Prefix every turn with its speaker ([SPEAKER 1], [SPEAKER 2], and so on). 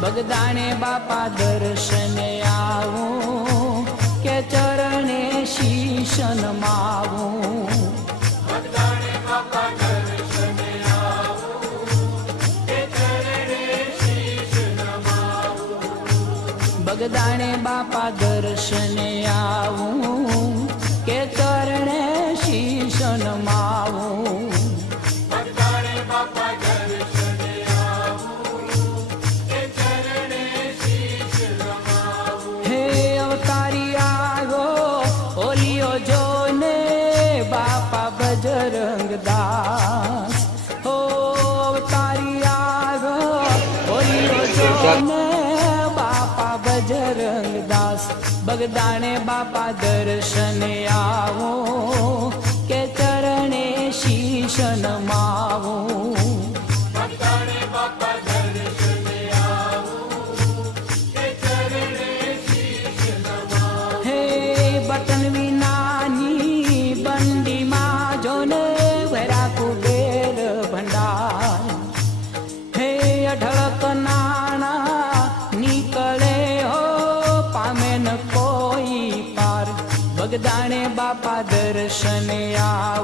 [SPEAKER 1] બગદાણે બાપા દર્શને આવું કે ચરણે શીશન માવું. બગદાણે બાપા દર્શને આવું કે ચરણે શીશન નમાવું બાપા બજરંગ દાસ. હો આવ્યો બાપા બજરંગ દાસ. બગદાણે બાપા દર્શને આવો, કે ચરણે શીશ નમાવો અઢળક નાણા નીકળે પામે ન કોઈ પાર. બગદાણે બાપા દર્શને આવું